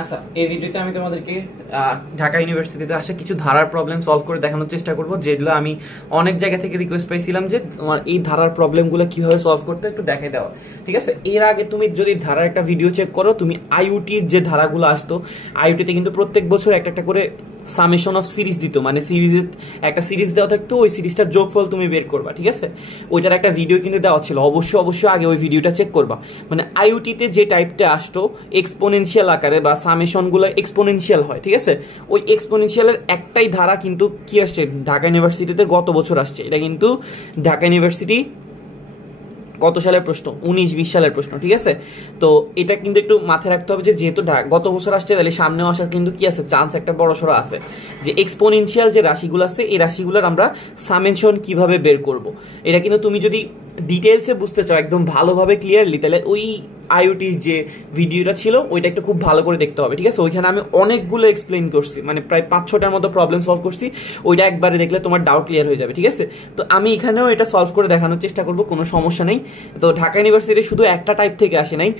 আচ্ছা, এই ভিডিওতে আমি তোমাদেরকে ঢাকা ইউনিভার্সিটিতে আসা কিছু ধারার প্রবলেম সলভ করে দেখানোর চেষ্টা করব, যেগুলো আমি অনেক জায়গা থেকে রিকোয়েস্ট পাইছিলাম যে তোমার এই ধারার প্রবলেমগুলো কিভাবে সলভ করতে একটু দেখাই দেওয়া। ঠিক আছে, এর আগে তুমি যদি ধারার একটা ভিডিও চেক করো, তুমি আইইউটির যে ধারাগুলো আসতো, আইইউটিতে কিন্তু প্রত্যেক বছর একটা একটা করে সামেশন অফ সিরিজ দিত, মানে সিরিজের একটা সিরিজ দেওয়া থাকতো, ওই সিরিজটার যোগফল তুমি বের করবা। ঠিক আছে, ওইটার একটা ভিডিও কিন্তু দেওয়া ছিল, অবশ্যই আগে ওই ভিডিওটা চেক করবা। মানে আইইউটিতে যে টাইপটা আসতো এক্সপোনেনশিয়াল আকারে বা সামেশনগুলো এক্সপোনেনশিয়াল হয়, ঠিক আছে, ওই এক্সপোনেনশিয়ালের একটাই ধারা কিন্তু কি আসছে ঢাকা ইউনিভার্সিটিতে গত বছর আসছে। এটা কিন্তু ঢাকা ইউনিভার্সিটি কত সালের প্রশ্ন, 19-20 সালের প্রশ্ন। ঠিক আছে, তো এটা কিন্তু একটু মাথায় রাখতে হবে যে যেহেতু গত বছর আসছে, তাহলে সামনেও আসার কিন্তু কি আছে, চান্স একটা বড় সড়ো আছে যে এক্সপোনেনশিয়াল যে রাশিগুলো আছে এই রাশিগুলোর আমরা সামেশন কিভাবে বের করব। এটা কিন্তু তুমি যদি ডিটেলসে বুঝতে চাও একদম ভালোভাবে ক্লিয়ারলি, তাহলে ওই আইইউটির যে ভিডিওটা ছিল ওইটা একটু খুব ভালো করে দেখতে হবে। ঠিক আছে, ওইখানে আমি অনেকগুলো এক্সপ্লেন করছি, মানে প্রায় 5-6টার মতো প্রবলেম সলভ করছি, ওইটা একবারে দেখলে তোমার ডাউট ক্লিয়ার হয়ে যাবে। ঠিক আছে, তো আমি এখানেও এটা সলভ করে দেখানোর চেষ্টা করব, কোনো সমস্যা নেই। তো ঢাকা ইউনিভার্সিটি শুধু একটা টাইপ থেকে আসে নাই,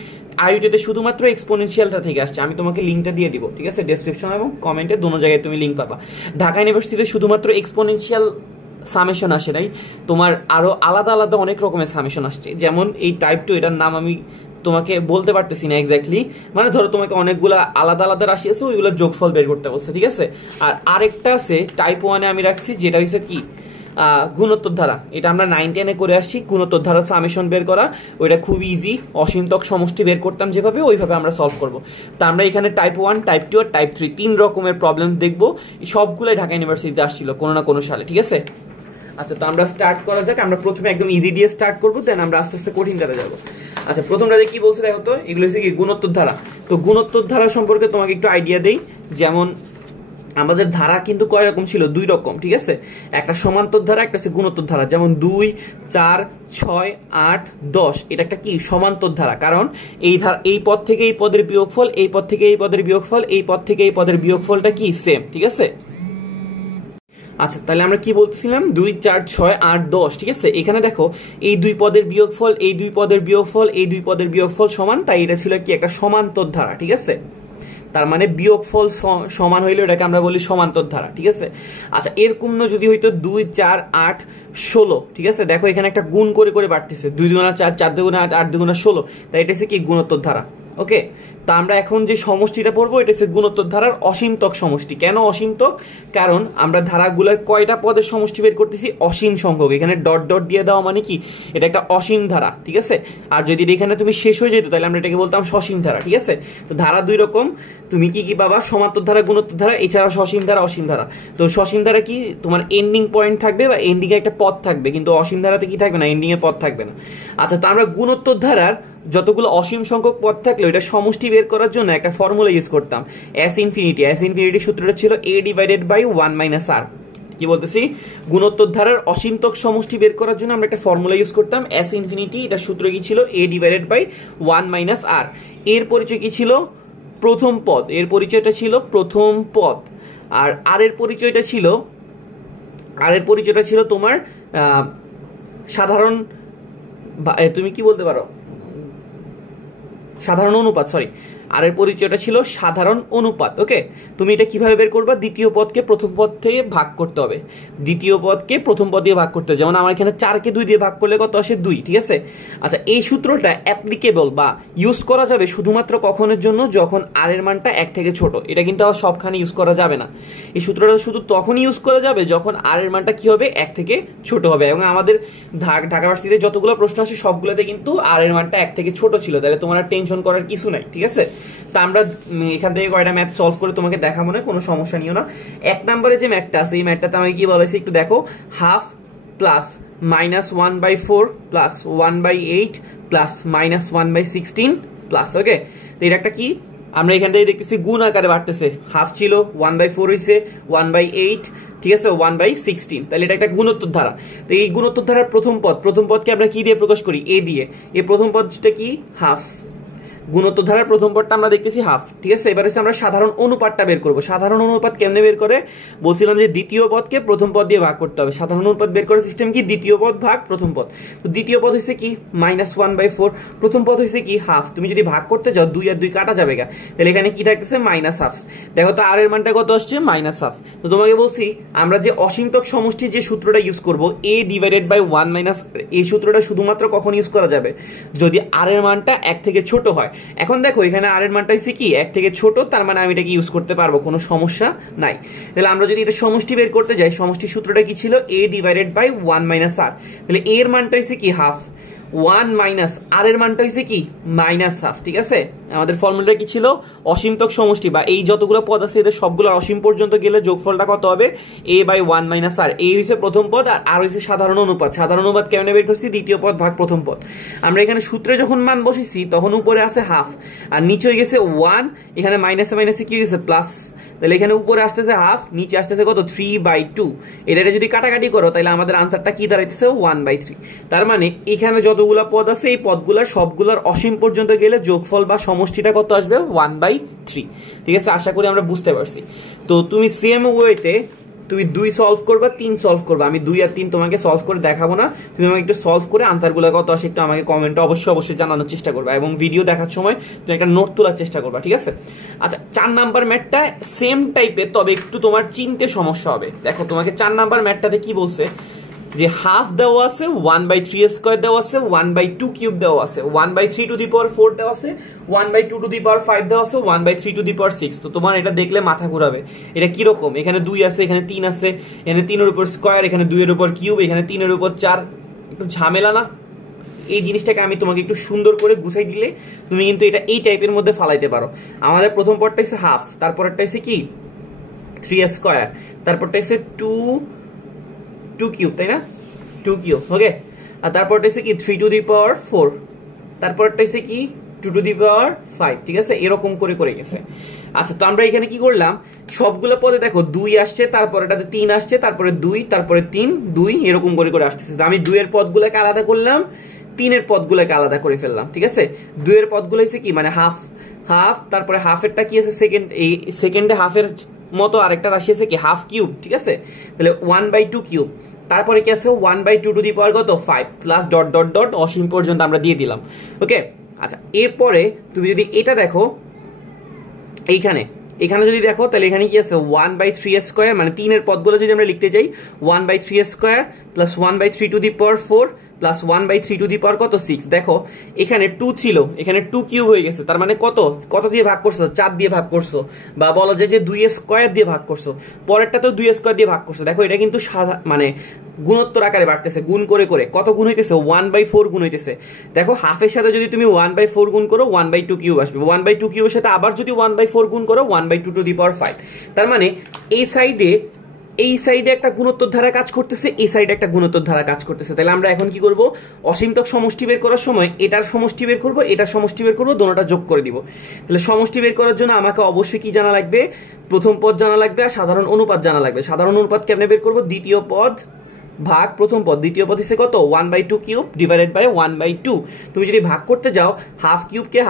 আইইউটিতে শুধুমাত্র এক্সপোনেনশিয়ালটা থেকে আসছে। আমি তোমাকে লিঙ্কটা দিয়ে দিব, ঠিক আছে, ডেসক্রিপশন এবং কমেন্টে দোনো জায়গায় তুমি লিঙ্ক পাবা। ঢাকা ইউনিভার্সিটিতে শুধুমাত্র এক্সপোনেনশিয়াল সামেশন আসে নাই, তোমার আরো আলাদা আলাদা অনেক রকমের সামেশন আসছে। যেমন এই টাইপ 2, এটার নাম আমি তোমাকে বলতে পারতেছি না এক্স্যাক্টলি, মানে ধরো তোমাকে অনেকগুলো আলাদা আলাদা রাশি আছে, ওইগুলো যোগফল বের করতে বলছে। ঠিক আছে, আর আরেকটা আছে টাইপ 1-এ আমি রাখছি, যেটা হচ্ছে কি গুণোত্তর ধারা। এটা আমরা 9-10-এ করে আসছি, গুণোত্তর ধারা সামেশন বের করা, ওইটা খুব ইজি, অসীমতক সমষ্টি বের করতাম যেভাবে, ওইভাবে আমরা সলভ করব। তো আমরা এখানে টাইপ 1, টাইপ 2 আর টাইপ 3 3 রকমের প্রবলেম দেখবো, সবগুলোই ঢাকা ইউনিভার্সিটিতে আসছিল কোনো না কোনো সালে। ঠিক আছে, আচ্ছা, তো আমরা স্টার্ট করা যাক। আমরা প্রথমে একদম ইজি দিয়ে স্টার্ট করবো, দেন আমরা আস্তে আস্তে কঠিনটাতে যাবো। আচ্ছা, প্রথমটাতে কি বলছে দেখো তো, এগুলো হচ্ছে কি গুণোত্তর ধারা। তো গুণোত্তর ধারা সম্পর্কে তোমাকে একটু আইডিয়া দেই। যেমন আমাদের ধারা কিন্তু কয় রকম ছিল, 2 রকম। ঠিক আছে, একটা সমান্তর ধারা, একটা হচ্ছে গুণোত্তর ধারা। যেমন 2, 4, 6, 8, 10 এটা একটা কি সমান্তর ধারা, কারণ এই ধারা, এই পদ থেকে এই পদের বিয়োগফল, এই পদ থেকে এই পদের বিয়োগফল, এই পদ থেকে এই পদের বিয়োগফলটা কি সেম। ঠিক আছে, আচ্ছা, তাহলে আমরা কি বলতেছিলাম, 2, 4, 6, 8, 10। ঠিক আছে, এখানে দেখো এই দুই পদের বিয়োগফল, এই দুই পদের বিয়োগফল, এই দুই পদের বিয়োগফল সমান, তাই এটা ছিল কি একটা সমান্তর ধারা। ঠিক আছে, তার মানে বিয়োগফল সমান হইলে এটাকে আমরা বলি সমান্তর ধারা। ঠিক আছে, আচ্ছা, এরকম যদি হইতো 2, 4, 8, 16। ঠিক আছে, দেখো এখানে একটা গুণ করে করে বাড়তেছে, 2 2 4, 4 2 8, 8 2 16, তাই এটা হচ্ছে কি গুণোত্তর ধারা। ওকে, তা আমরা এখন যে সমষ্টিটা পড়বো এটা হচ্ছে গুণোত্তর ধারার অসীমতক সমষ্টি। কেন অসীমতক? কারণ আমরা ধারাগুলোর কয়টা পদের সমষ্টি বের করতেছি, অসীম সংখ্যক। এখানে ডট ডট দিয়ে দেওয়া মানে কি, এটা একটা অসীম ধারা। ঠিক আছে, আর যদি এখানে তুমি শেষ হয়ে যেত, তাহলে আমরা এটাকে বলতাম সসীম ধারা। ঠিক আছে, তো ধারা 2 রকম, তুমি কি কি পাবা, সমান্তর ধারা, গুণোত্তর ধারা, এছাড়া সসীম ধারা, অসীম ধারা। তো সসীম ধারা কি, তোমার এন্ডিং পয়েন্ট থাকবে বা এন্ডিং এ একটা পদ থাকবে, কিন্তু অসীম ধারাতে কি থাকবে না, এন্ডিং এ পদ থাকবে না। আচ্ছা, তো আমরা গুণোত্তর ধারার যতগুলো অসীম সংখ্যক পদ থাকলে এটা সমষ্টি বের করার জন্য একটা ফর্মুলা ইউজ করতাম, এস ইনফিনিটি সূত্রটা ছিল a/1 - r। কি বলতেছি, গুণোত্তর ধারার অসীমতক সমষ্টি বের করার জন্য আমরা একটা ফর্মুলা ইউজ করতাম এস ইনফিনিটি, এটা সূত্র কি ছিল a/1 - r। এর পরিচয় কি ছিল, প্রথম পদ, এর পরিচয়টা ছিল প্রথম পদ। আর আর এর পরিচয়টা ছিল তোমার সাধারণ, তুমি কি বলতে পারো, সাধারণ অনুপাত, সরি, আর এর পরিচয়টা ছিল সাধারণ অনুপাত। ওকে, তুমি এটা কিভাবে বের করবা, দ্বিতীয় পদকে প্রথম পদ থেকে ভাগ করতে হবে, দ্বিতীয় পদকে প্রথম পদ দিয়ে ভাগ করতে হবে। যেমন আমার এখানে 4-কে 2 দিয়ে ভাগ করলে কত আসে, 2। ঠিক আছে, আচ্ছা, এই সূত্রটা অ্যাপ্লিকেবল বা ইউজ করা যাবে শুধুমাত্র কখনের জন্য, যখন আর এর মানটা 1 থেকে ছোট। এটা কিন্তু আবার সবখানে ইউজ করা যাবে না। এই সূত্রটা শুধু তখনই ইউজ করা যাবে যখন আর এর মানটা কি হবে, 1 থেকে ছোট হবে। এবং আমাদের ঢাকা ভার্সিটিতে যতগুলো প্রশ্ন আসে সবগুলোতে কিন্তু আর এর মানটা 1 থেকে ছোট ছিল, তাহলে তোমার আর টেনশন করার কিছু নাই। ঠিক আছে, তা আমরা এখান থেকে কয়টা ম্যাথ সলভ করে তোমাকে দেখাবো না, কোনো সমস্যা নিও না। 1 নম্বরে যে ম্যাথটা আছে, এই ম্যাথটাতে আমি কি বলেছি একটু দেখো, half plus -1/4 plus 1/8 plus -1/16 plus. Okay, তো এটা একটা কি, আমরা এখান থেকে দেখতেছি গুণ আকারে বাড়তেছে, হাফ ছিল 1/4 হয়েছে 1/8, ঠিক আছে, 1/16, তাহলে এটা একটা গুণোত্তর ধারা। তো এই গুণোত্তর ধারার প্রথম পদকে আমরা কি দিয়ে প্রকাশ করি, এ দিয়ে। এই প্রথম পদটা কি, হাফ, গুণোত্তর ধারার প্রথম পদটা আমরা দেখতেছি হাফ, ঠিক আছে। এবার হচ্ছে আমরা সাধারণ অনুপাতটা বের করব। সাধারণ অনুপাত কেমনে বের করে বলছিলাম যে দ্বিতীয় পদকে প্রথম পদ দিয়ে ভাগ করতে হবে। সাধারণ অনুপাত বের করার সিস্টেম কি, দ্বিতীয় পদ ভাগ প্রথম পদ। তো দ্বিতীয় পদ হচ্ছে কি -1/4, প্রথম পদ হচ্ছে কি হাফ। তুমি যদি ভাগ করতে যাও 2 আর 2 কাটা যাবে গা, তাহলে এখানে কি থাকতেছে -1/2। দেখো তো আর এর মানটা কত আসছে -1/2। তো তোমাকে বলছি আমরা যে অসীমতক সমষ্টি যে সূত্রটা ইউজ করব a/1 এই সূত্রটা শুধুমাত্র কখন ইউজ করা যাবে, যদি আর এর মানটা 1 থেকে ছোট হয়। এখন দেখো এখানে আর এর মানটা হচ্ছে কি 1 থেকে ছোট, তার মানে আমি এটাকে ইউজ করতে পারবো, কোনো সমস্যা নাই। তাহলে আমরা যদি এটা সমষ্টি বের করতে যাই, সমষ্টি সূত্রটা কি ছিল a/1 - r, তাহলে a এর মানটা হচ্ছে কি হাফ, 1 মাইনাস আর এর মানটা হচ্ছে কি -1/2, ঠিক আছে। আমাদের ফর্মুলাটা কি ছিল, অসীমতক সমষ্টি বা এই যতগুলো পদ আছে এদের সবগুলো অসীম পর্যন্ত গেলে যোগফলটা কত হবে a/1 - r। এই হচ্ছে প্রথম পদ আর আর হচ্ছে সাধারণ অনুপাত। সাধারণ অনুপাত কেমনে বের করছি, দ্বিতীয় পদ ভাগ প্রথম পদ। আমরা এখানে সূত্রে যখন মান বসেছি তখন উপরে আছে হাফ আর নিচে হয়ে গেছে 1, এখানে মাইনাসে মাইনাসে কি হয়েছে প্লাস, তাহলে এখানে উপরে আসতেছে হাফ, নিচে আসতেছে কত 3/2। এটা যদি কাটাকাটি করো তাহলে আমাদের আনসারটা কি দাঁড়াইতেছে 1/3। তার মানে এখানে যতগুলা পদ আছে এই পদগুলার সবগুলার অসীম পর্যন্ত গেলে যোগফল বা সমষ্টিটা কত আসবে 1/3, ঠিক আছে। আশা করি আমরা বুঝতে পারছি। তো তুমি সেম ওয়েতে তুমি 2 সলভ করবা, 3 সলভ করবা। আমি 2 আর 3 তোমাকে সলভ করে দেখাবো না, তুমি আমাকে একটু সলভ করে আনসারগুলো কত আসে একটু আমাকে কমেন্টে অবশ্যই জানানোর চেষ্টা করবা এবং ভিডিও দেখার সময় তুমি একটা নোট তোলার চেষ্টা করবা, ঠিক আছে। আচ্ছা 4 নাম্বার ম্যাথটা সেম টাইপের, তবে একটু তোমার চিনতে সমস্যা হবে। দেখো তোমাকে 4 নাম্বার ম্যাথটাতে কি বলছে যে হাফ দেওয়া আছে, 1/3² দেওয়া আছে, 1/2³ দেওয়া আছে, 1/3⁴ দেওয়া আছে, 1/2⁵ দেওয়া আছে, 1/3⁶। তো তোমার এটা দেখলে মাথা ঘুরাবে, এটা কিরকম, এখানে 2 আছে, এখানে 3 আছে, এখানে 3 এর উপর স্কয়ার, এখানে 2 এর উপর কিউব, এখানে 3 এর উপর 4, একটু ঝামেলা না? এই জিনিসটাকে আমি তোমাকে একটু সুন্দর করে গুছাই দিলে তুমি কিন্তু এটা এই টাইপের মধ্যে ফালাইতে পারো। আমাদের প্রথম পদটা হচ্ছে হাফ, তারপরটা হচ্ছে কি 3², তারপরটা হচ্ছে 2³ তাই না, 2³ ওকে। আর তারপরটা হচ্ছে কি 3⁴, তারপরটা হচ্ছে কি 2⁵, ঠিক আছে। এরকম করে করে গেছে। আচ্ছা তো আমরা এখানে কি করলাম, সবগুলো পদে দেখো 2 আসছে, তারপরে এটাতে 3 আসছে, তারপরে 2, তারপরে 3, 2 এরকম করে করে আসতেছে। আমি 2 এর পদগুলোকে আলাদা করলাম, 3 এর পদগুলোকে আলাদা করে ফেললাম, ঠিক আছে। 2 এর পদগুলো হচ্ছে কি মানে হাফ, তারপরে হাফেরটা কি আছে সেকেন্ড, এই সেকেন্ডে হাফের মতো আরেকটা রাশি আছে কি ½ ঠিক আছে। তাহলে 1/2³, তারপরে কি আছে 1/2⁵ প্লাস ডট ডট ডট অসীম পর্যন্ত আমরা দিয়ে দিলাম, ওকে। আচ্ছা এরপরে তুমি যদি এটা দেখো, এখানে যদি দেখো তাহলে এখানে কি আছে 1/3² মানে 3 এর পদগুলো যদি আমরা লিখতে যাই 1/3² প্লাস 1/3⁴ প্লাস 1/3⁶ দেখো এখানে 2 ছিল, এখানে 2³ হয়ে গেছে। তার মানে কত দিয়ে ভাগ করছো, 4 দিয়ে ভাগ করছো, বা বলা যায় যে 2² দিয়ে ভাগ করছো। পরেরটা তো 2² দিয়ে ভাগ করছো। দেখো এটা কিন্তু মানে গুণোত্তর আকারে বাড়তেছে, গুণ করে করে কত গুণ হইতেছে 1/4 গুণ হইতেছে। দেখো হাফের সাথে যদি তুমি 1/4 গুণ করো 1/2³ আসবে, 1/2³ এর সাথে আবার যদি 1/4 গুণ করো 1/2⁵। তার মানে এই সাইডে একটা গুণোত্তর ধারা কাজ করতেছে, এই সাইডে একটা গুণোত্তর ধারা কাজ করতেছে। তাহলে আমরা এখন কি করব, অসীমতক সমষ্টি বের করার সময় এটার সমষ্টি বের করব, এটার সমষ্টি বের করব, দুটোটা যোগ করে দিব। তাহলে সমষ্টি বের করার জন্য আমাকে অবশ্যই কি জানা লাগবে, প্রথম পদ জানা লাগবে আর সাধারণ অনুপাত জানা লাগবে। সাধারণ অনুপাত কেমনে বের করব, দ্বিতীয় পদ ভাগ প্রথম পদ। দ্বিতীয় পদ হিসেবে কত 1/2³ ডিভাইডেড বাই 1/2। তুমি যদি ভাগ করতে যাও ½ কে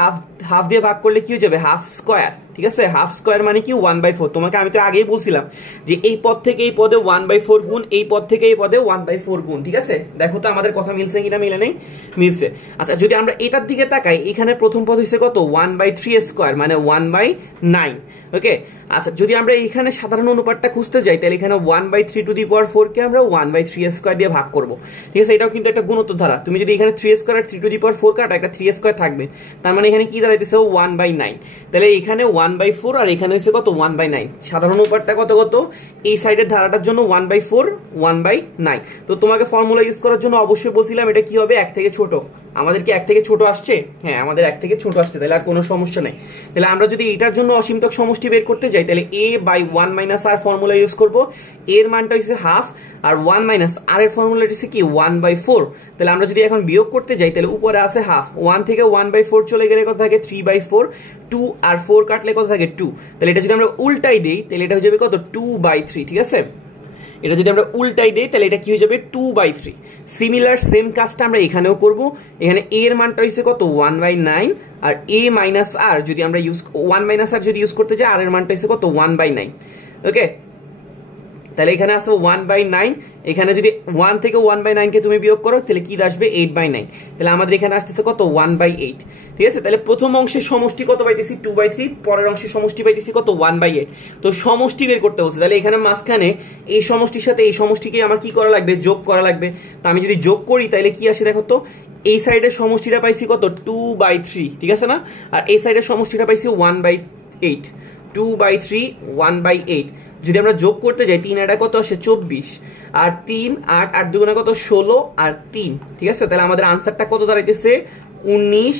হাফ দিয়ে ভাগ করলে কি হয়ে যাবে ½², ঠিক আছে। ½² মানে কি 1/4। তোমাকে আমি তো আগেই বলছিলাম যে এই পদ থেকে এই পদে 1/4 গুণ, এই পদ থেকে এই পদে 1/4 গুণ, ঠিক আছে। দেখো তো আমাদের কথা মিলছে কিনা, মিলে নেই, মিলছে। আচ্ছা যদি আমরা এটার দিকে তাকাই, এখানে প্রথম পদ হচ্ছে কত 1/3² মানে 1/9, ওকে। আচ্ছা যদি আমরা এখানে সাধারণ অনুপাতটা খুঁজতে যাই তাহলে এখানে 1/3⁴ কে আমরা 1/3² দিয়ে ভাগ করব, ঠিক আছে। এটাও কিন্তু একটা গুণোত্তর ধারা। তুমি যদি এখানে 3² আর 3⁴ কাটা, একটা 3² থাকবে, তার মানে এখানে কি দাঁড়াইতেছে 1/9। তাহলে এখানে 1/4 আর এখানে হচ্ছে কত 1/9। সাধারণ অনুপাতটা কত এই সাইডের ধারাটার জন্য 1/4 1/9। তো তোমাকে ফর্মুলা ইউজ করার জন্য অবশ্যই বলছিলাম এটা কি হবে 1 থেকে ছোট। আমাদের কি 1 থেকে ছোট আসছে, হ্যাঁ আমাদের 1 থেকে ছোট আসছে, তাহলে আর কোনো সমস্যা নাই। তাহলে আমরা যদি এটার জন্য অসীমতক সমষ্টি বের করতে যাই তাহলে a/1 - r ফর্মুলা ইউজ করব। এর মানটা হচ্ছে হাফ আর 1 - r এর ফর্মুলাটা হচ্ছে কি 1/4। তাহলে আমরা যদি এখন বিয়োগ করতে যাই তাহলে উপরে আছে হাফ, 1 থেকে 1/4 চলে গেলে কত থাকে 3/4, 2 আর 4 কাটলে কত থাকে 2। তাহলে এটা যদি আমরা উল্টাই দেই তাহলে এটা হয়ে যাবে কত 2/3, ঠিক আছে। এটা যদি আমরা উল্টাই দেই তাহলে এটা কি হয়ে যাবে 2/3। সিমিলার সেম কাজটা আমরা এখানেও করব। এখানে a এর মানটা হইছে কত 1/9 আর a মাইনাস r যদি আমরা ইউজ 1 মাইনাস r যদি ইউজ করতে যাই r এর মানটা হইছে কত 1/9। ওকে, তাহলে এখানে আসবে 1/9, এখানে যদি 1 থেকে 1/9 কে তুমি বিয়োগ করো তাহলে কি আসবে 8/9, তাহলে আমাদের এখানে আসতেছে কত 1/8। ঠিক আছে, তাহলে প্রথম অংশের সমষ্টি কত পাইতেছি 2/3, পরের অংশের সমষ্টি পাইতেছি কত 1/8। তো সমষ্টি বের করতে হচ্ছে, তাহলে এখানে মাঝখানে এই সমষ্টির সাথে এই সমষ্টিকে আমার কি করা লাগবে যোগ করা লাগবে। তো আমি যদি যোগ করি তাহলে কি আসে দেখো তো, এই সাইডের সমষ্টিটা পাইছি কত 2/3, ঠিক আছে না, আর এই সাইডের সমষ্টিটা পাইছি 1/8, 2/3 1/8। যদি আমরা যোগ করতে যাই 3 এটা কত আসে 24 আর 3 8 8 দুগুণে কত 16 আর 3, ঠিক আছে, তাহলে আমাদের আনসারটা কত দাঁড়াইতেছে 19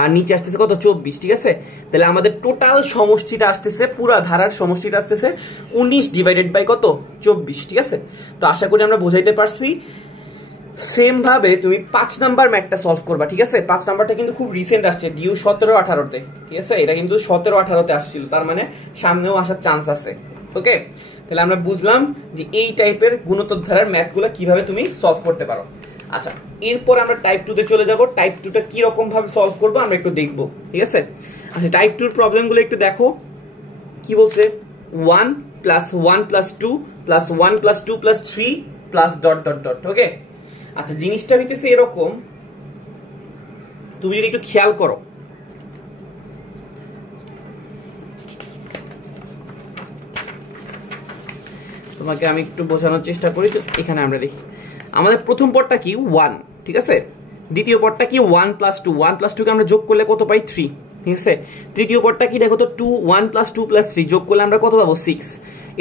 আর নিচে আসতেছে কত 24। ঠিক আছে, তাহলে আমাদের টোটাল সমষ্টিটা আসতেছে, পুরা ধারার সমষ্টিটা আসতেছে 19 ডিভাইডেড বাই কত 24। ঠিক আছে, তো আশা করি আমরা বোঝাইতে পারছি। সেম ভাবে তুমি 5 নাম্বার ম্যাথটা সলভ করবা। ঠিক আছে, 5 নাম্বারটা কিন্তু খুব রিসেন্ট আসছে, ডিউ 17-18-তে। ঠিক আছে, এটা কিন্তু 17-18-তে আসছিল, তার মানে সামনেও আসার চান্স আছে। ওকে, তাহলে আমরা বুঝলাম যে এই টাইপের গুণোত্তর ধারার ম্যাথগুলো কিভাবে তুমি সলভ করতে পারো। আচ্ছা, এরপর আমরা টাইপ 2 তে চলে যাব। টাইপ 2টা কি রকম ভাবে সলভ করব আমরা একটু দেখব। ঠিক আছে, আচ্ছা টাইপ 2 এর প্রবলেমগুলো একটু দেখো কি বলছে, 1 + 1 + 2 + 1 + 2 + 3 + ডট ডট ডট। ওকে, আচ্ছা জিনিসটা হইতেছে এরকম, তুমি যদি একটু খেয়াল করো, তোমাকে আমি একটু বোঝানোর চেষ্টা করি। তো এখানে আমরা দেখি আমাদের প্রথম পদটা কি 1, ঠিক আছে, দ্বিতীয় পদটা কি 1 + 2, 1 + 2 কে আমরা যোগ করলে কত পাই 3। ঠিক আছে, তৃতীয় পদটা কি দেখো তো 2 1 + 2 + 3 যোগ করলে আমরা কত পাবো 6।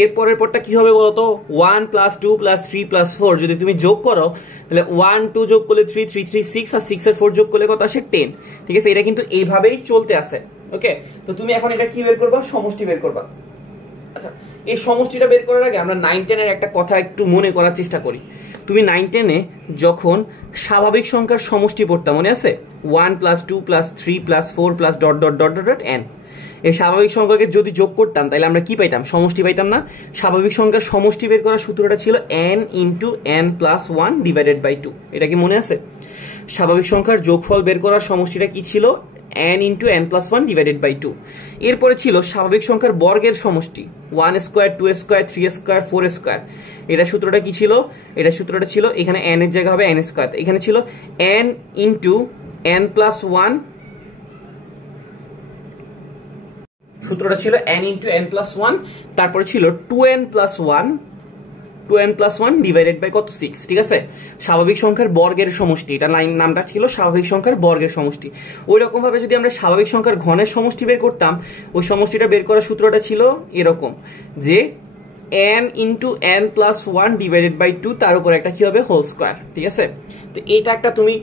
এর পরের পদটা কি হবে বলতো 1 + 2 + 3 + 4 যদি তুমি যোগ করো তাহলে 1 2 যোগ করলে 3 3 3 6 আর 6 এর 4 যোগ করলে কত আসে 10। ঠিক আছে, এটা কিন্তু এইভাবেই চলতে আছে। ওকে, তো তুমি এখন এটা কি বের করবা, সমষ্টি বের করবা। আচ্ছা, এই সমষ্টিটা বের করার আগে আমরা 9 10 এর একটা কথা একটু মনে করার চেষ্টা করি। তুমি 9 10 এ যখন স্বাভাবিক সংখ্যার সমষ্টি পড়তা মনে আছে, 1 + 2 + 3 + 4 + dot dot dot dot n, এই স্বাভাবিক সংখ্যাকে যদি যোগ করতাম তাহলে আমরা কি পাইতাম, সমষ্টি পাইতাম না। স্বাভাবিক সংখ্যার সমষ্টি বের করার সূত্রটা ছিল n × n + 1 ডিভাইডেড বাই 2। এটা কি মনে আছে? স্বাভাবিক সংখ্যার যোগফল বের করার সমষ্টিটা কি ছিল, n × n + 1 ডিভাইডেড বাই 2। এরপরে ছিল স্বাভাবিক সংখ্যার বর্গের সমষ্টি 1 স্কয়ার 2 স্কয়ার 3 স্কয়ার 4 স্কয়ার। এটা সূত্রটা কি ছিল, এটা সূত্রটা ছিল এখানে n এর জায়গা হবে n স্কয়ার, এখানে ছিল n × n + 1, সূত্রটা ছিল n × n + 1, তারপরে ছিল 2n + 1 ডিভাইডেড বাই কত 6। ঠিক আছে, স্বাভাবিক সংখ্যার বর্গের সমষ্টি, এটা নামটা ছিল স্বাভাবিক সংখ্যার বর্গের সমষ্টি। ওই রকম ভাবে যদি আমরা স্বাভাবিক সংখ্যার ঘনের সমষ্টি বের করতাম, ওই সমষ্টিটা বের করার সূত্রটা ছিল এরকম যে n × n + 1 ডিভাইডেড বাই 2 তার উপর একটা কি হবে হোল স্কয়ার। ঠিক আছে, তো এইটা একটা তুমি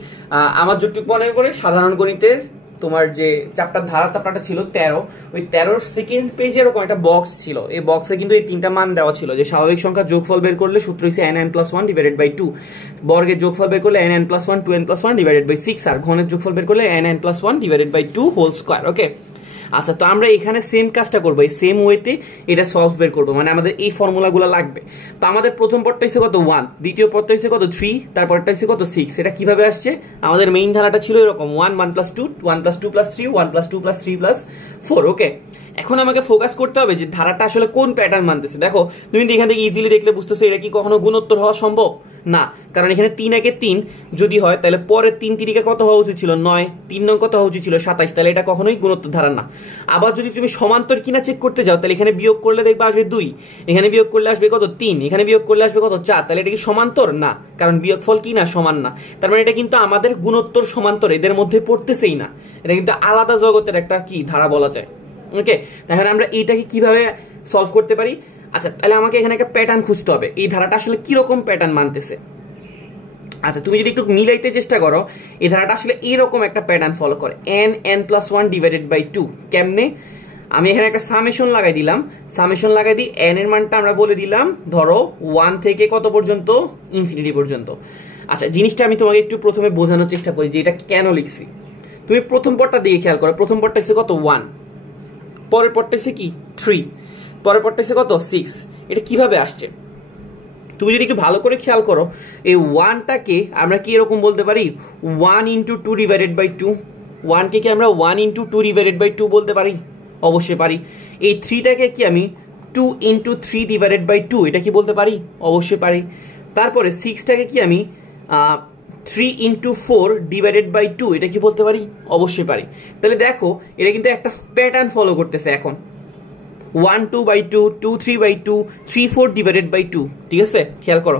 আমার যতটুকু মনে পড়ে সাধারণ গণিতের তোমার যে চ্যাপ্টারটা ছিল 13, ওই 13 সেকেন্ড পেজে এরকম একটা বক্স ছিল, এই বক্সে কিন্তু এই তিনটা মান দেওয়া ছিল যে স্বাভাবিক সংখ্যার যোগফল বের করলে সূত্র হইছে n + 1 ডিভাইডেড বাই 2, বর্গের যোগফল বের করলে n + 1 2n + 1 ডিভাইডেড বাই 6, আর ঘনের যোগফল বের করলে n + 1 divided by 2 whole square. Okay, আচ্ছা তো আমরা এখানে সেম কাজটা করবো, এই সেম ওয়েতে এটা সলভ বের করবো, মানে আমাদের এই ফর্মুলাগুলো লাগবে। তো আমাদের প্রথম পদটা হচ্ছে কত 1, দ্বিতীয় পদটা হচ্ছে কত 3, তারপরটা হচ্ছে কত 6। এটা কিভাবে আসছে, আমাদের মেইন ধারাটা ছিল এরকম 1 1 + 2 1 + 2 + 3 1 + 2 + 3 + 4। ওকে, এখন আমাকে ফোকাস করতে হবে যে ধারাটা আসলে কোন প্যাটার্ন মানতেছে। দেখো তুমি এখান থেকে ইজিলি দেখলে বুঝতেছো এটা কি কখনো গুণোত্তর হওয়া সম্ভব না, কারণ এখানে 3 একে 3 যদি হয় তাহলে পরের 3 তিরিকে কত হওয়া উচিত ছিল 9, 3 নং কত হওয়া উচিত ছিল 27, তাহলে এটা কখনোই গুণোত্তর ধারা না। আবার যদি তুমি সমান্তর কিনা চেক করতে যাও তাহলে এখানে বিয়োগ করলে দেখবে আসবে 2, এখানে বিয়োগ করলে আসবে কত 3, এখানে বিয়োগ করলে আসবে কত 4, তাহলে এটা কি সমান্তর না, কারণ বিয়োগফল কি না সমান না। তার মানে এটা কিন্তু আমাদের গুণোত্তর সমান্তর এদের মধ্যে পড়তেছেই না, এটা কিন্তু আলাদা জগতের একটা কি ধারা বলা যায়। ওকে, তাহলে আমরা এইটাকে কিভাবে সলভ করতে পারি। আচ্ছা, তাহলে আমাকে এখানে একটা প্যাটার্ন খুঁজতে হবে, এই ধারাটা আসলে কিরকম প্যাটার্ন মানতেছে। আচ্ছা, তুমি যদি একটু মিলাইতে চেষ্টা করো, এই ধারাটা আসলে এরকম একটা প্যাটার্ন ফলো করে n + 1 ডিভাইডেড বাই 2। কেমনে, আমি এখানে একটা সামেশন লাগাই দিলাম, সামেশন লাগাই দিই n এর মানটা আমরা বলে দিলাম ধরো 1 থেকে কত পর্যন্ত, ইনফিনিটি পর্যন্ত। আচ্ছা, জিনিসটা আমি তোমাকে একটু প্রথমে বোঝানোর চেষ্টা করি যে এটা কেন লিখছি। তুমি প্রথম পদটা দিয়ে খেয়াল করো, প্রথম পদটা হচ্ছে কত 1, পরের পদটা হচ্ছে কি 3, পরের পরটা হচ্ছে কত 6। এটা কিভাবে আসছে তুমি যদি একটু ভালো করে খেয়াল করো, এই 1টাকে আমরা কি এরকম বলতে পারি 1 ইন্টু 2 ডিভাইডেড বাই 2। 1কে কি আমরা 1 ইন্টু 2 ডিভাইডেড বাই 2 বলতে পারি? অবশ্যই পারি। এই 3টাকে কি আমি 2 ইন্টু 3 ডিভাইডেড বাই 2 এটা কি বলতে পারি? অবশ্যই পারি। তারপরে 6টাকে কি আমি 3 ইন্টু 4 ডিভাইডেড বাই 2 এটা কি বলতে পারি? অবশ্যই পারি। তাহলে দেখো এটা কিন্তু একটা প্যাটার্ন ফলো করতেছে এখন 1 2 বাই 2 2 3 বাই 2 3 4 ডিভাইডেড বাই 2। ঠিক আছে, খেয়াল করো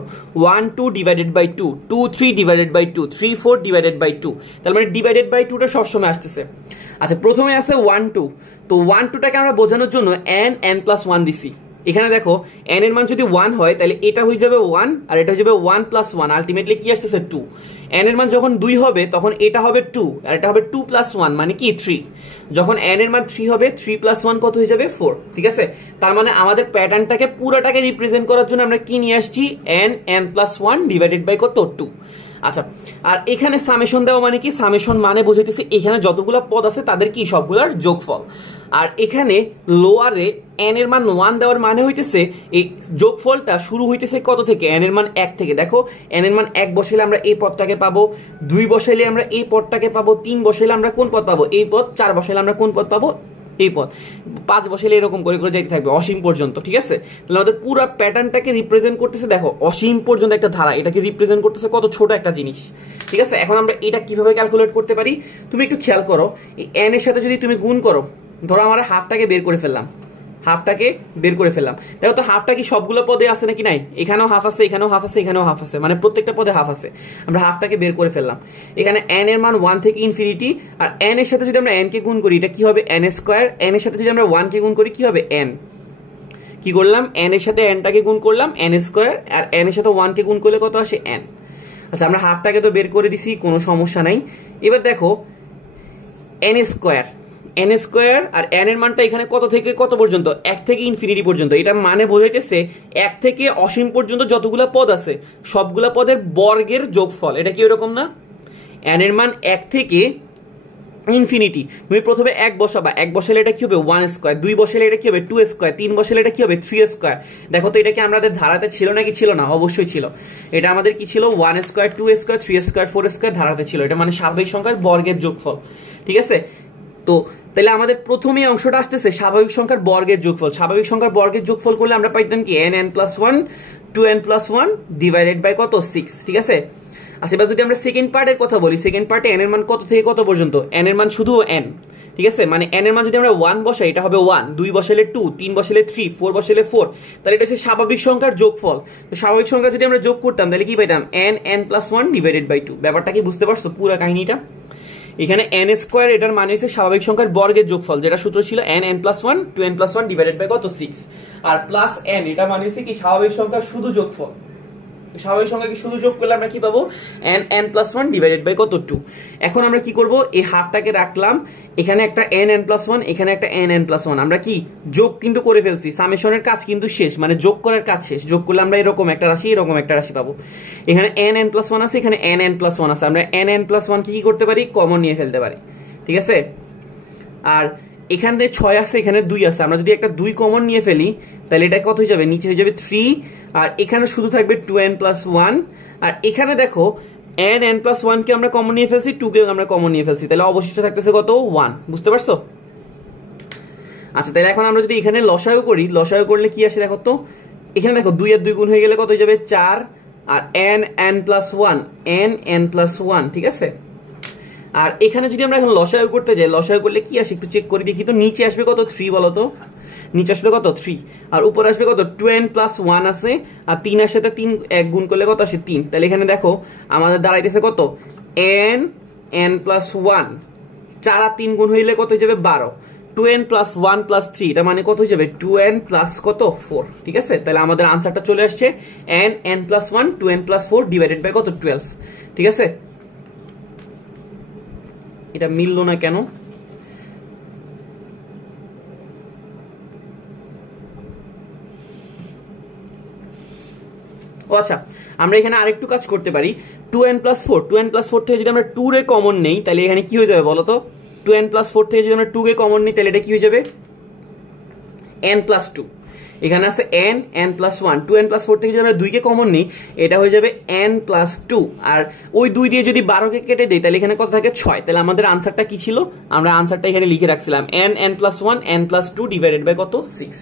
1 2 divided by 2 2 3 divided by 2 3 4 divided by 2। তার মানে ডিভাইডেড বাই 2টা সবসময় আসতেছে। আচ্ছা, প্রথমে আছে 1 2। তো 1 2টাকে আমরা বোঝানোর জন্য n প্লাস 1 দিছি। এখানে দেখো n এর মান যদি 1 হয় তাহলে এটা হয়ে যাবে 1 আর এটা হয়ে যাবে 1 প্লাস 1, আলটিমেটলি কি আসতেছে 2। n এর মান যখন 2 হবে তখন এটা হবে 2 আর এটা হবে 2 প্লাস 1 মানে কি 3। যখন n এর মান 3 হবে 3 প্লাস 1 কত হয়ে যাবে 4। ঠিক আছে, তার মানে আমাদের প্যাটার্নটাকে পুরোটাকে রিপ্রেজেন্ট করার জন্য আমরা কি নিয়ে আসছি n প্লাস 1 ডিভাইডেড বাই কত 2। আচ্ছা, আর এখানে সামেশন দেওয়া মানে কি? সামেশন মানে বোঝাইতেছে এখানে যতগুলো পদ আছে তাদের কি সবগুলোর যোগফল। আর এখানে লোয়ারে n এর মান 1 দেওয়ার মানে হইতেছে এই যোগফলটা শুরু হইতেছে কত থেকে? n এর মান 1 থেকে। দেখো n এর মান 1 বসাইলে আমরা এই পদটাকে পাবো, 2 বসাইলে আমরা এই পদটাকে পাবো, 3 বসাইলে আমরা কোন পদ পাবো? এই পদ। 4 বসাইলে আমরা কোন পদ পাবো? এই পদ। 5 বসাইলে এরকম করে করে যাইতে থাকবে অসীম পর্যন্ত। ঠিক আছে, তাহলে আমাদের পুরো প্যাটার্নটাকে রিপ্রেজেন্ট করতেছে দেখো অসীম পর্যন্ত একটা ধারা, এটাকে রিপ্রেজেন্ট করতেছে কত ছোট একটা জিনিস। ঠিক আছে, এখন আমরা এটা কিভাবে ক্যালকুলেট করতে পারি তুমি একটু খেয়াল করো। এই n এর সাথে যদি তুমি গুণ করো, ধরো আমরা হাফটাকে বের করে ফেললাম, দেখো তো হাফটা কি সবগুলো পদে আছে নাকি নাই? এখানেও হাফ আছে, এখানেও হাফ আছে, এখানেও হাফ আছে, মানে প্রত্যেকটা পদে হাফ আছে। আমরা হাফটাকে বের করে ফেললাম। এখানে n এর মান 1 থেকে ইনফিনিটি, আর n এর সাথে যদি আমরা n কে গুণ করি এটা কি হবে n স্কয়ার। n এর সাথে যদি আমরা 1 কে গুণ করি কি হবে n। কি করলাম? n এর সাথে n টাকে গুণ করলাম n স্কয়ার, আর n এর সাথে 1 কে গুণ করলে কত আসে n। আচ্ছা, আমরা হাফটাকে তো বের করে দিছি, কোনো সমস্যা নাই। এবার দেখো n স্কয়ার আর n এর মানটা এখানে কত থেকে কত পর্যন্ত? 1 থেকে ইনফিনিটি পর্যন্ত। এটা মানে বোঝাইতেছে 1 থেকে অসীম পর্যন্ত যতগুলা পদ আছে সবগুলা পদের বর্গের যোগফল। এটা কি এরকম না? n এর মান 1 থেকে ইনফিনিটি, তুমি প্রথমে 1 বসাবা, 1 বসালে এটা কি হবে 1 স্কয়ার, 2 বসালে এটা কি হবে 2 স্কয়ার, 3 বসালে এটা কি হবে 3 স্কয়ার। দেখো তো এটা কি আমাদের ধারাতে ছিল নাকি ছিল না? অবশ্যই ছিল। এটা আমাদের কি ছিল 1 স্কয়ার 2 স্কয়ার 3 স্কয়ার 4 স্কয়ার ধারাতে ছিল। এটা মানে স্বাভাবিক সংখ্যার বর্গের যোগফল। ঠিক আছে, তো তাহলে আমাদের প্রথমে অংশটা আসতেছে স্বাভাবিক সংখ্যার বর্গের যোগফল। স্বাভাবিক সংখ্যার বর্গের যোগফল করলে আমরা পাইতাম কি n plus 1 2n plus 1 divided by কত 6। ঠিক আছে, আচ্ছা এবার যদি আমরা সেকেন্ড পার্টের কথা বলি, সেকেন্ড পার্টে n এর মান কত থেকে কত পর্যন্ত? n এর মান শুধু n। ঠিক আছে, মানে n এর মান যদি আমরা 1 বসাই এটা হবে 1, 2 বসাইলে 2, 3 বসাইলে 3, 4 বসাইলে 4, তাহলে এটা হচ্ছে স্বাভাবিক সংখ্যার যোগফল। তো স্বাভাবিক সংখ্যা যদি আমরা যোগ করতাম তাহলে কি পাইতাম n প্লাস 1 ডিভাইডেড বাই 2। ব্যাপারটা কি বুঝতে পারছো পুরো কাহিনীটা? এখানে n স্কয়ার এটার মানে হচ্ছে স্বাভাবিক সংখ্যার বর্গের যোগফল, যেটা সূত্র ছিল n plus 1 2n plus 1 divided by কত 6, আর প্লাস n এটা মানে হচ্ছে কি স্বাভাবিক সংখ্যার শুধু যোগফল। স্বাভাবিক সংখ্যাকে শুধু যোগ করলে আমরা কি পাবো n প্লাস 1 ডিভাইডেড বাই কত 2। এখন আমরা কি করব, এই হাফটাকে রাখলাম, এখানে একটা n প্লাস 1, এখানে একটা n প্লাস 1, আমরা কি যোগ কিন্তু করে ফেলছি। সামেশনের কাজ কিন্তু শেষ, মানে যোগ করার কাজ শেষ। যোগ করলে আমরা এরকম একটা রাশি এরকম একটা রাশি পাবো। এখানে n প্লাস 1 আছে, এখানে n প্লাস 1 আছে, আমরা n প্লাস 1 কি করতে পারি কমন নিয়ে ফেলতে পারি। ঠিক আছে, আর এখানে 6 আছে, এখানে 2 আছে, আমরা যদি একটা 2 কমন নিয়ে ফেলি তাহলে এটা কত হয়ে যাবে, নিচে হয়ে যাবে 3, আর এখানে শুধু থাকবে 2n প্লাস 1, আর এখানে দেখো n প্লাস 1 কে আমরা কমন নিয়ে ফেলছি, 2 কে আমরা কমন নিয়ে ফেলছি, তাহলে অবশিষ্ট থাকতেছে কত 1। বুঝতে পারছো? আচ্ছা, তাহলে এখন আমরা যদি এখানে লসাগু করি, লসাগু করলে কি আসে দেখো তো, এখানে দেখো 2 এর 2 গুণ হয়ে গেলে কত হয়ে যাবে 4, আর n প্লাস 1 n প্লাস 1। ঠিক আছে, আর এখানে যদি আমরা এখন লসাগু করতে যাই, লসাগু করলে কি আসে একটু চেক করে দেখি তো। নিচে আসবে কত 3 বলো তো, নিচে আসবে কত 3, আর উপরে আসবে কত 2n প্লাস 1 আছে, আর 3 এর সাথে 3 এক গুণ করলে কত আসে 3। তাহলে এখানে দেখো আমাদের দাঁড়াইতেছে কত n প্লাস 1, 4 আর 3 গুণ হইলে কত হয়ে যাবে 12, 2n প্লাস 1 প্লাস 3 এটা মানে কত হয়ে যাবে 2n প্লাস কত 4। ঠিক আছে, তাহলে আমাদের আনসারটা চলে আসছে n plus 1 2n plus 4 divided by কত 12। ঠিক আছে, এটা মিললো না কেন? ও আচ্ছা, আমরা এখানে আরেকটু কাজ করতে পারি। 2n প্লাস 4 থেকে যদি আমরা 2 রে কমন নেই তাহলে এখানে কি হয়ে যাবে বলো তো, 2n প্লাস 4 থেকে যদি আমরা 2 কে কমন নিই তাহলে এটা কি হয়ে যাবে n প্লাস 2। এখানে আছে n n plus 1, 2n plus 4 থেকে যদি আমরা 2 কে কমন নিই এটা হয়ে যাবে n প্লাস 2, আর ওই 2 দিয়ে যদি 12 কে কেটে দেই তাহলে এখানে কত থাকে 6। তাহলে আমাদের আনসারটা কি ছিল, আমরা আনসারটা এখানে লিখে রাখছিলাম n n plus 1 n plus 2 divided by কত 6।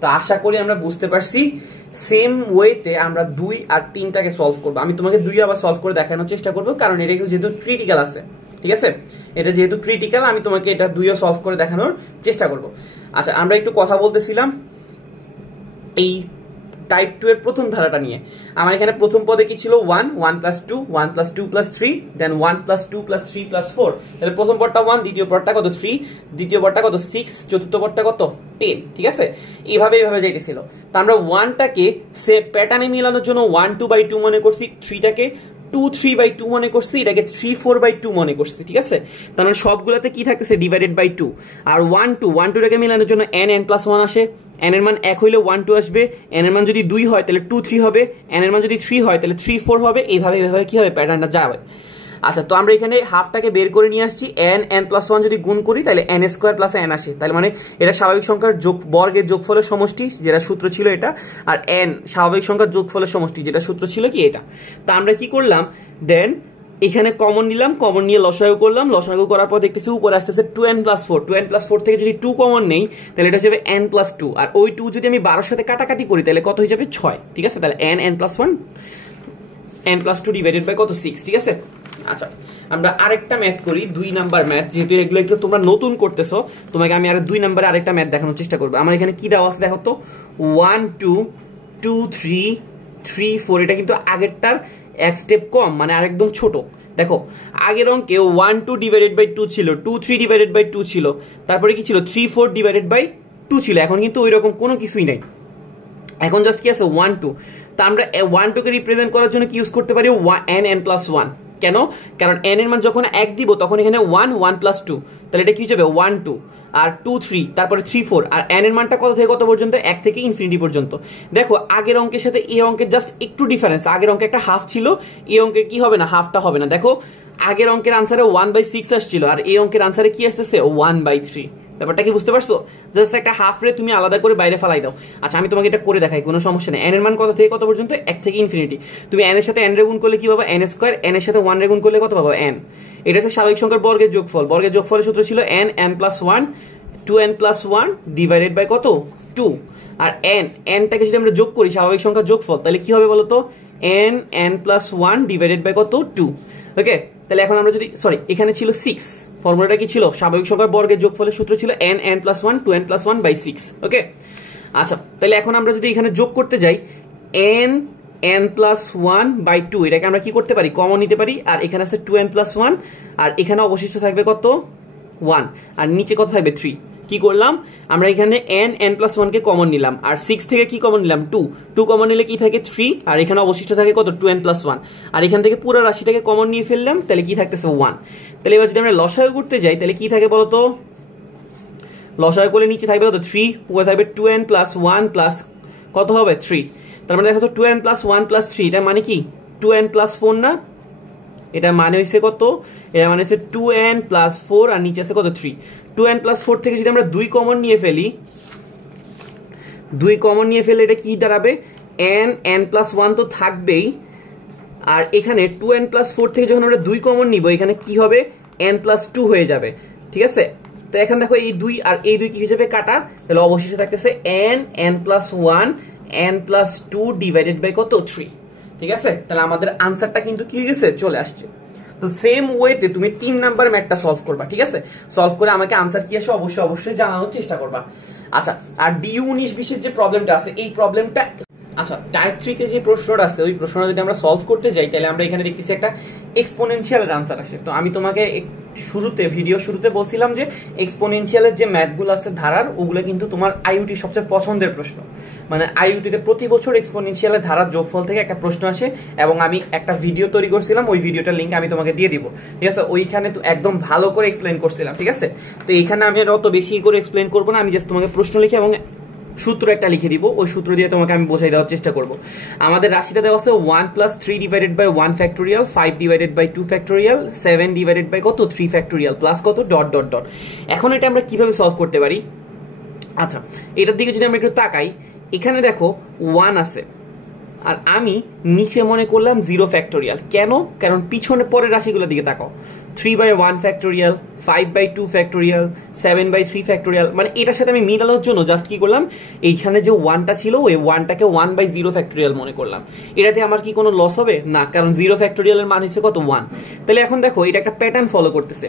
তো আশা করি আমরা বুঝতে পারছি সেম ওয়েতে আমরা 2 আর 3টাকে সলভ করব। আমি তোমাকে 2 আবার সলভ করে দেখানোর চেষ্টা করব, কারণ এটা যেহেতু ক্রিটিক্যাল আছে, ঠিক আছে, এটা যেহেতু ক্রিটিক্যাল আমি তোমাকে এটা 2ও সলভ করে দেখানোর চেষ্টা করব। আচ্ছা, আমরা একটু কথা বলতেছিলাম এই টাইপ 2 এর প্রথম ধারাটা নিয়ে। আমার এখানে প্রথম পদে কি ছিল 1 1 প্লাস 2 1 প্লাস 2 প্লাস 3, দেন 1 প্লাস 2 প্লাস 3 প্লাস 4। তাহলে প্রথম পদটা 1, দ্বিতীয় পদটা কত 3, দ্বিতীয় পদটা কত 6, চতুর্থ পদটা কত 10, ঠিক আছে, এইভাবে যাইতেছিল। তো আমরা 1টাকে সে প্যাটার্নে মিলানোর জন্য 1 2 বাই 2 মনে করছি, 3টাকে 2 3 বাই 2 মনে করছি, এটাকে 3 4 বাই 2 মনে করছি, ঠিক আছে। তার মানে সবগুলোতে কি থাকতেছে ডিভাইডেড বাই 2। আর 1 2 টাকে মিলানোর জন্য n n প্লাস 1 আসে, n এর মান 1 হইলে 1 2 আসবে, n এর মান যদি 2 হয় তাহলে 2 3 হবে, n এর মান যদি 3 হয় তাহলে 3 4 হবে, এইভাবে কি হবে প্যাটার্নটা যাবে। আচ্ছা, তো আমরা এখানে হাফটাকে বের করে নিয়ে আসছি, n n প্লাস 1 যদি গুণ করি তাহলে n স্কয়ার প্লাস n আসে, তাহলে মানে এটা স্বাভাবিক সংখ্যার বর্গের যোগফলের সমষ্টি, যেটা সূত্র ছিল এটা, আর n স্বাভাবিক সংখ্যার যোগফলের সমষ্টি, যেটা সূত্র ছিল কি এটা। তা আমরা কি করলাম, দেন এখানে কমন নিলাম, কমন নিয়ে লসাগু করলাম, লসাগু করার পর দেখতেছি উপরে আসতেছে 2n প্লাস 4, 2n প্লাস 4 থেকে যদি 2 কমন নেই তাহলে এটা হয়ে যাবে n প্লাস 2, আর ওই 2 যদি আমি 12 সাথে কাটাকাটি করি তাহলে কত হয়ে যাবে 6, ঠিক আছে। তাহলে n n plus 1 n plus 2 divided by কত 6, ঠিক আছে। আচ্ছা, আমরা আরেকটা ম্যাথ করি, 2 নাম্বার ম্যাথ, যেহেতু এগুলো একটু তোমরা নতুন করতেছো তোমাকে আমি আর 2 নাম্বারে আরেকটা ম্যাথ দেখানোর চেষ্টা করব। আমার এখানে কি দেওয়া আছে দেখো তো, 1 2 2 3 3 4, এটা কিন্তু আগেরটার এক স্টেপ কম, মানে আরেকদম ছোট। দেখো আগের অঙ্কে 1 2 ডিভাইডেড বাই 2 ছিল, 2 3 ডিভাইডেড বাই 2 ছিল, তারপরে কি ছিল 3 4 ডিভাইডেড বাই 2 ছিল। এখন কিন্তু ওই রকম কোনো কিছুই নাই, এখন জাস্ট কি আছে 1 2। তা আমরা 1 2 কে রিপ্রেজেন্ট করার জন্য কি ইউজ করতে পারি n n প্লাস 1। কেন, কারণ n এর মান যখন 1 দিব তখন এখানে 1 1 প্লাস 2, তাহলে এটা কি হয়ে যাবে 1 2 আর 2 3, তারপরে 3 4, আর n এর মানটা কত থেকে কত পর্যন্ত, 1 থেকে ইনফিনিটি পর্যন্ত। দেখো আগের অঙ্কের সাথে এই অঙ্কের জাস্ট একটু ডিফারেন্স, আগের অঙ্কে একটা হাফ ছিল, এই অঙ্কের কি হবে না, হাফটা হবে না। দেখো আগের অঙ্কের আনসারে 1/6 আসছিল, আর এই অঙ্কের আনসারে কি আসতেছে 1/3। ব্যাপারটা কি বুঝতে পারছো, জাস্ট একটা হাফ রে তুমি আলাদা করে বাইরে ফেলাই দাও। আচ্ছা, আমি তোমাকে এটা করে দেখাই, কোনো সমস্যা নেই। n এর মান কত থেকে কত পর্যন্ত, 1 থেকে ইনফিনিটি। তুমি n এর সাথে n রে গুণ করলে কি পাবা, n স্কয়ার, n এর সাথে 1 রে গুণ করলে কত পাবা, n। এটা হচ্ছে স্বাভাবিক সংখ্যার বর্গের যোগফল, বর্গের যোগফলের সূত্র ছিল n n plus 1 2n plus 1 divided by কত 2। আর n টাকে যদি আমরা যোগ করি স্বাভাবিক সংখ্যার যোগফল, তাহলে কি হবে বলো তো, n n plus 1 divided by কত 2। ওকে, তাহলে এখন আমরা যদি এখানে ছিল 6, ফর্মুলাটা কি ছিল, স্বাভাবিক সংখ্যার বর্গের যোগফলের সূত্র ছিল n n plus 1 2n plus 1 by 6। Okay, আচ্ছা, তাহলে এখন আমরা যদি এখানে যোগ করতে যাই n n প্লাস 1 বাই 2, এটাকে আমরা কি করতে পারি, কমন নিতে পারি, আর এখানে আছে 2n প্লাস 1, আর এখানে অবশিষ্ট থাকবে কত 1, আর নিচে কত থাকবে 3। কি করলাম আমরা এখানে n n প্লাস 1 কে কমন নিলাম, আর 6 থেকে কি কমন নিলাম 2 কমন নিলে কি থাকে 3, আর এখানে অবশিষ্ট থাকে কত 2n প্লাস 1, আর এখান থেকে পুরো রাশিটাকে কমন নিয়ে ফেললাম, তাহলে কি থাকতেছে 1। তাহলে এবার যদি আমরা লসাগু করতে যাই তাহলে কি থাকে বলতো, লসাগু করলে নিচে থাকবে কত 3, উপরে থাকবে 2n প্লাস 1 প্লাস কত হবে 3। তার মানে দেখো তো 2n প্লাস 1 প্লাস 3, এটা মানে কি 2n প্লাস 4 না, এটা মানে হইছে কত, এটা মানে হচ্ছে 2n প্লাস 4, আর নিচে আছে কত 3। 2n প্লাস 4 থেকে যদি আমরা 2 কমন নিয়ে ফেলি, 2 কমন নিয়ে ফেলে এটা কি দাঁড়াবে, n n প্লাস 1 তো থাকবেই, আর এখানে 2n প্লাস 4 থেকে যখন আমরা 2 কমন নিব এখানে কি হবে n প্লাস 2 হয়ে যাবে, ঠিক আছে। তো এখন দেখো এই 2 আর এই 2 কি হয়ে যাবে কাটা, তাহলে অবশিষ্ট থাকতেছে n n plus 1 n plus 2 divided by কত 3, ঠিক আছে। তাহলে আমাদের আনসারটা কিন্তু কি হয়ে গেছে, চলে আসছে। তো সেম ওয়েতে তুমি 3 নাম্বার ম্যাথটা সলভ করবা, ঠিক আছে। সলভ করে আমাকে আনসার কি আসে অবশ্যই জানানোর চেষ্টা করবা। আচ্ছা, আর ডিউ 19-20 যে প্রবলেমটা আছে এই প্রবলেমটা, আচ্ছা টাইপ 3 তে যে প্রশ্নটা আছে ওই প্রশ্নটা যদি আমরা সলভ করতে যাই তাহলে আমরা এখানে দেখতেছি একটা এক্সপোনেনশিয়ালের আনসার আসে। তো আমি তোমাকে ভিডিও শুরুতে বলছিলাম যে এক্সপোনেনশিয়ালের যে ম্যাথগুলো আছে ধারার, ওগুলো কিন্তু তোমার আইইউটি সবচেয়ে পছন্দের প্রশ্ন। মানে আইইউটিতে প্রতি বছর এক্সপোনেনশিয়ালের ধারার যোগফল থেকে একটা প্রশ্ন আসে, এবং আমি একটা ভিডিও তৈরি করছিলাম, ওই ভিডিওটার লিঙ্ক আমি তোমাকে দিয়ে দিব, ঠিক আছে। ওইখানে তো একদম ভালো করে এক্সপ্লেন করছিলাম, ঠিক আছে। তো এখানে আমি আর অত বেশি করে এক্সপ্লেন করবো না, আমি জাস্ট তোমাকে প্রশ্ন লিখে এবং সূত্র একটা লিখে দিব, ওই সূত্র দিয়ে তোমাকে আমি বোঝাই দেওয়ার চেষ্টা করব। আমাদের রাশিটা দেওয়া আছে 1 plus 3 divided by 1 factorial, 5 divided by 2 factorial, 7 divided by কত 3 ফ্যাক্টোরিয়াল, প্লাস কত ডট ডট ডট। এখন এটা আমরা কিভাবে সলভ করতে পারি, আচ্ছা এটার দিকে যদি আমরা একটু তাকাই, এখানে দেখো 1 আছে আর আমি নিচে মনে করলাম 0 ফ্যাক্টোরিয়াল। কেন? কারণ পিছনে পরের রাশিগুলোর দিকে তাকাও, 3/1 ফ্যাক্টোরিয়াল, 5/2 ফ্যাক্টোরিয়াল, 7/3 ফ্যাক্টোরিয়াল। মানে এটার সাথে আমি মিলানোর জন্য জাস্ট কি করলাম, এইখানে যে 1টা ছিল ওই 1টাকে 1/0 ফ্যাক্টোরিয়াল মনে করলাম। এটাতে আমার কি কোনো লস হবে না, কারণ 0 ফ্যাক্টোরিয়ালের মান হচ্ছে কত 1। তাহলে এখন দেখো এটা একটা প্যাটার্ন ফলো করতেছে,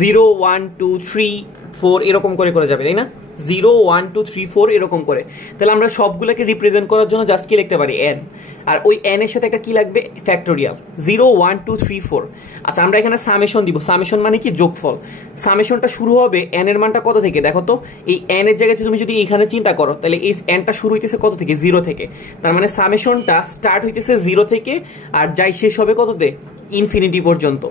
0 1 2 3 4 এরকম করে করে যাবে, তাই না? 0 1 2 3 4 এরকম করে। তাহলে আমরা সবগুলোকে রিপ্রেজেন্ট করার জন্য জাস্ট কি লিখতে পারি, n। আর ওই n এর সাথে একটা কি লাগবে, ফ্যাক্টোরিয়াল, 0 1 2 3 4। আচ্ছা আমরা এখানে সামেশন দিব, সামেশন মানে কি, যোগফল। সামেশনটা শুরু হবে n এর মানটা কত থেকে, দেখো তো এই n এর জায়গায় তুমি যদি এখানে চিন্তা করো তাহলে এই n টা শুরু হইতেছে কত থেকে, 0 থেকে। তার মানে সামেশনটা স্টার্ট হইতেছে 0 থেকে আর যাই শেষ হবে কততে, ইনফিনিটি পর্যন্ত।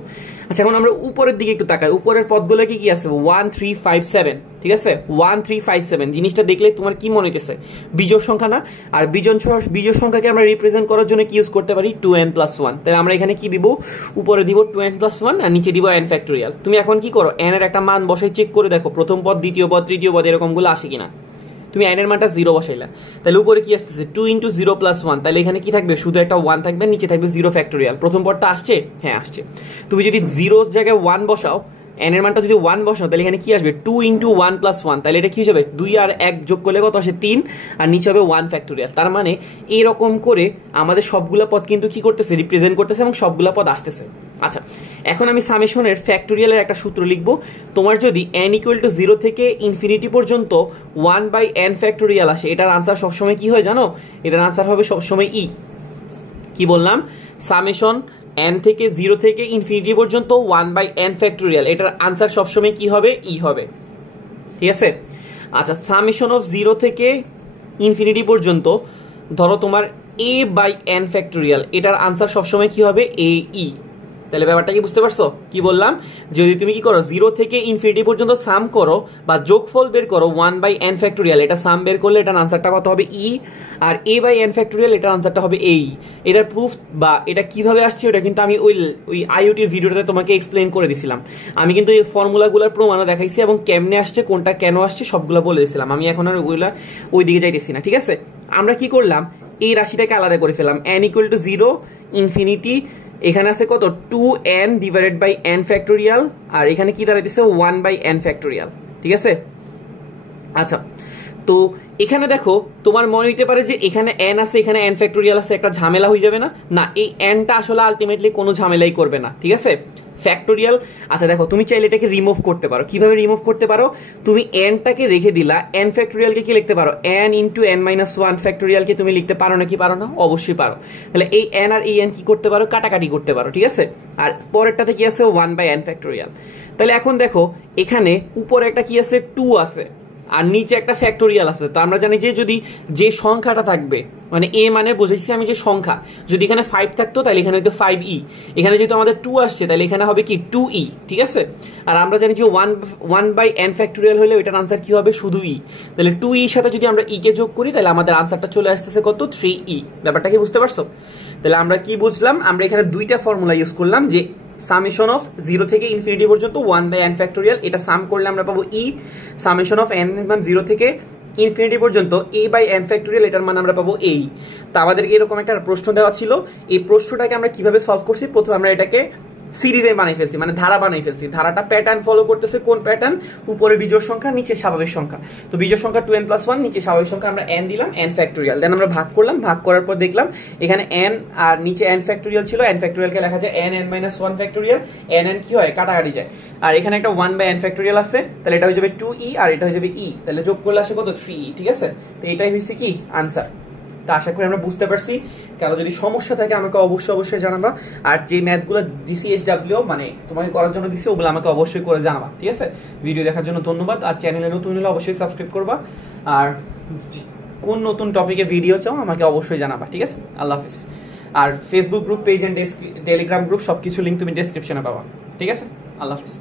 আচ্ছা এখন আমরা উপরের দিকে একটু তাকাই, উপরের পদগুলো কি আছে, 1 3 5 7, ঠিক আছে? 1 3 5 7 জিনিসটা দেখলে তোমার কি মনে হইতেছে, বিজোড় সংখ্যা না? আর বিজোড় সংখ্যাকে আমরা রিপ্রেজেন্ট করার জন্য কি ইউজ করতে পারি, 2n+1। তাহলে আমরা এখানে কি দিব, উপরে দিব 2n+1 আর নিচে দিব n ফ্যাক্টোরিয়াল। তুমি এখন কি করো, n এর একটা মান বসাই চেক করে দেখো প্রথম পদ, দ্বিতীয় পদ, তৃতীয় পদ এরকমগুলো আসে কিনা। তুমি n এর মানটা 0 বসাইলা, তাহলে উপরে কি আসতেছে, 2 × 0 + 1। তাহলে এখানে কি থাকবে, শুধু একটা 1 থাকবে, নিচে থাকবে 0 ফ্যাক্টোরিয়াল। প্রথম পদটা আসছে, হ্যাঁ আসছে। তুমি যদি 0 জায়গায় 1 বসাও, n এর মানটা যদি 1 বসাও, তাহলে এখানে কি আসবে, 2 × 1 + 1। তাহলে এটা কি যাবে, 2 আর 1 যোগ করলে কত আসে, 3, আর নিচে হবে 1 ফ্যাক্টোরিয়াল। তার মানে এরকম করে আমাদের সবগুলা পদ কিন্তু কি করতেছে, রিপ্রেজেন্ট করতেছে এবং সবগুলা পদ আসতেছে। আচ্ছা এখন আমি সামেশনের ফ্যাক্টোরিয়ালের একটা সূত্র লিখবো। তোমার যদি n = 0 থেকে ইনফিনিটি পর্যন্ত 1/n ফ্যাক্টোরিয়াল আসে, এটার আনসার সবসময় কি হয় জানো, এটার আনসার হবে সবসময় ই। কি বললাম, সামেশন n থেকে 0 থেকে ইনফিনিটি পর্যন্ত 1/n ফ্যাক্টোরিয়াল, এটার আনসার সবসময় কি হবে, ই হবে, ঠিক আছে? আচ্ছা সামেশন অফ 0 থেকে ইনফিনিটি পর্যন্ত ধরো তোমার a/n ফ্যাক্টোরিয়াল, এটার আনসার সবসময় কি হবে, এ ই। তাহলে ব্যাপারটা কি বুঝতে পারছো? কি বললাম, যদি তুমি কি করো 0 থেকে ইনফিনিটি পর্যন্ত সাম করো বা যোগফল বের করো 1/n ফ্যাক্টোরিয়াল, এটা সাম বের করলে এটার আনসারটা কত হবে, ই। আর a/n ফ্যাক্টোরিয়াল এটার আনসারটা হবে এই। এটার প্রুফ বা এটা কিভাবে আসছে ওটা কিন্তু আমি ওই আইওটির ভিডিওটাতে তোমাকে এক্সপ্লেইন করে দিছিলাম। আমি কিন্তু এই ফর্মুলাগুলোর প্রমাণও দেখাইছি এবং কেমনে আসছে, কোনটা কেন আসছে সবগুলো বলে দিয়েছিলাম। আমি এখন আর ওইগুলা ওই দিকে যাইতেছি না, ঠিক আছে? আমরা কি করলাম, এই রাশিটাকে আলাদা করে ফেললাম, n = 0 ইনফিনিটি, এখানে আছে কত, 2n/n ফ্যাক্টোরিয়াল, আর এখানে কি দাঁড়াইতেছে 1/n ফ্যাক্টোরিয়াল, ঠিক আছে? আচ্ছা তো এখানে দেখো তোমার মনে হইতে পারে যে এখানে n আছে, এখানে n ফ্যাক্টোরিয়াল আছে, একটা ঝামেলা হয়ে যাবে না? না, এই nটা আসলে আলটিমেটলি কোনো ঝামেলাই করবে না, ঠিক আছে? ফ্যাক্টোরিয়াল। আচ্ছা দেখো তুমি চাইলে এটাকে রিমুভ করতে পারো। কিভাবে রিমুভ করতে পারো, তুমি nটাকে রেখে দিলা, n ফ্যাক্টোরিয়ালকে কি লিখতে পারো, n × n-1 ফ্যাক্টোরিয়ালকে তুমি লিখতে পারো না, কি পারো না? অবশ্যই পারো। তাহলে এই n আর এই n কি করতে পারো, কাটাকাটি করতে পারো, ঠিক আছে? আর পরেরটাতে কি আছে, 1/n ফ্যাক্টোরিয়াল। তাহলে এখন দেখো এখানে উপরে একটা কি আছে, 2 আছে আর নিচে একটা ফ্যাক্টোরিয়াল আছে। তো আমরা জানি যে যদি যে সংখ্যাটা থাকবে, মানে এ মানে বুঝেছি আমি যে সংখ্যা, যদি এখানে 5 থাকতো তাহলে এখানে হয়তো 5e, এখানে যেহেতু আমাদের 2 আসছে তাহলে এখানে হবে কি 2e, ঠিক আছে? আর আমরা জানি যে 1/n ফ্যাক্টোরিয়াল হলে ওইটার আনসার কি হবে, শুধু ই। তাহলে 2e এর সাথে যদি আমরা ই কে যোগ করি তাহলে আমাদের আনসারটা চলে আসতেছে কত, 3e। ব্যাপারটা কি বুঝতে পারছো? তাহলে আমরা কি বুঝলাম, আমরা এখানে দুইটা ফর্মুলা ইউজ করলাম, যে সামেশন অফ 0 থেকে ইনফিনিটি পর্যন্ত 1/n ফ্যাক্টোরিয়াল, এটা সাম করলে আমরা পাবো ই। সামেশন অফ n মান 0 থেকে ইনফিনিটি পর্যন্ত a/n ফ্যাক্টোরিয়াল, এটার মান আমরা পাবো এই। তো আমাদেরকে এরকম একটা প্রশ্ন দেওয়া ছিল, এই প্রশ্নটাকে আমরা কিভাবে সলভ করছি, প্রথমে আমরা এটাকে সিরিজে বানাই ফেলছি, মানে ধারা বানাই ফেলছি। ধারাটা প্যাটার্ন ফলো করতেছে, কোন প্যাটার্ন, উপরে বিজোড় সংখ্যা, নিচে স্বাভাবিক সংখ্যা। তো বিজোড় সংখ্যা 2n+1, নিচে স্বাভাবিক সংখ্যা আমরা n দিলাম, n ফ্যাক্টোরিয়াল। দেন আমরা ভাগ করলাম, ভাগ করার পর দেখলাম এখানে n আর নিচে n ফ্যাক্টোরিয়াল ছিল, n ফ্যাক্টোরিয়ালকে লেখা যায় n(n-1 ফ্যাক্টোরিয়াল), n কি হয়, কাটাকাটি যায়। আর এখানে একটা 1/n ফ্যাক্টোরিয়াল আছে, তাহলে এটা হয়ে যাবে 2e আর এটা হয়ে যাবে e, তাহলে যোগ করলে আসে কত, 3e, ঠিক আছে? তো এটাই হইছে কি আনসার। তা আশা করি আমরা বুঝতে পারছি। কারো যদি সমস্যা থাকে আমাকে অবশ্যই জানাবা। আর যে ম্যাথগুলো দিছি SW মানে তোমাকে করার জন্য দিছি, ওগুলো আমাকে অবশ্যই করে জানাবা, ঠিক আছে? ভিডিও দেখার জন্য ধন্যবাদ। আর চ্যানেলে নতুন হলে অবশ্যই সাবস্ক্রাইব করবা। আর কোন নতুন টপিকে ভিডিও চাও আমাকে অবশ্যই জানাবা, ঠিক আছে? আল্লাহ হাফিজ। আর Facebook group page and Telegram group সবকিছু লিঙ্ক তুমি ডেসক্রিপশনে পাবা, ঠিক আছে? আল্লাহ হাফিজ।